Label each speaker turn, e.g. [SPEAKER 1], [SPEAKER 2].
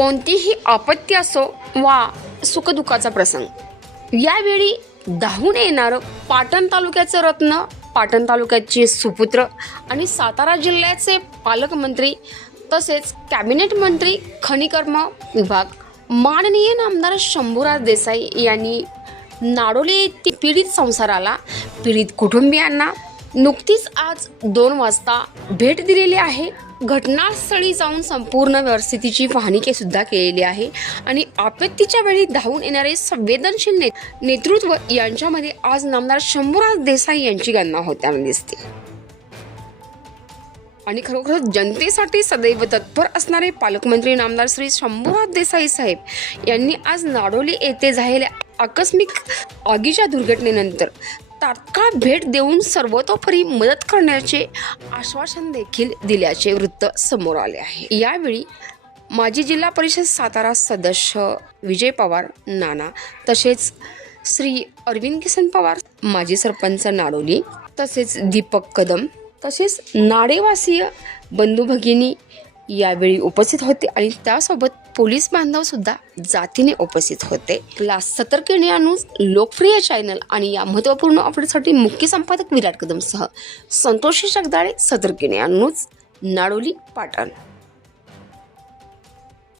[SPEAKER 1] कोणतीही आपत्ती असो वा सुखदुःखाचा प्रसंग यावेळी धावून येणारं पाटण तालुक्याचं रत्न पाटण तालुक्याचे सुपुत्र आणि सातारा जिल्ह्याचे पालकमंत्री तसेच कॅबिनेट मंत्री खनिकर्म विभाग माननीय नामदार शंभूराज देसाई यांनी नाडोली येथील पीडित संसाराला पीडित कुटुंबियांना नुकतीच आज दोन वाजता भेट दिलेली आहे. घटनास्थळी जाऊन संपूर्ण परिस्थितीची पाहणी सुद्धा केलेली आहे. आणि आपत्तीच्या वेळी धावून येणारे संवेदनशील ने नेतृत्व यांच्यामध्ये आज नामदार शंभूराज देसाई यांची गणना होताना दिसते. आणि खरोखर जनतेसाठी सदैव तत्पर असणारे पालकमंत्री नामदार श्री शंभूराज देसाई साहेब यांनी आज नाडोली येथे झालेल्या आकस्मिक आगीच्या दुर्घटनेनंतर तात्काळ भेट देऊन सर्वतोपरी मदत करण्याचे आश्वासन देखील दिल्याचे वृत्त समोर आले आहे. यावेळी माजी जिल्हा परिषद सातारा सदस्य विजय पवार नाना तसेच श्री अरविंद किसन पवार माजी सरपंच नाडोली तसेच दीपक कदम तसेच नाडेवासीय बंधू भगिनी यावेळी उपस्थित होते आणि त्यासोबत पोलीस बांधव सुद्धा जातीने उपस्थित होते. क्लास सतर्क न्यूज लोकप्रिय चॅनल आणि या महत्त्वपूर्ण अपडेटसाठी मुख्य संपादक विराट कदमसह संतोषी जगदाळे सतर्क न्यूज नाडोली पाटण.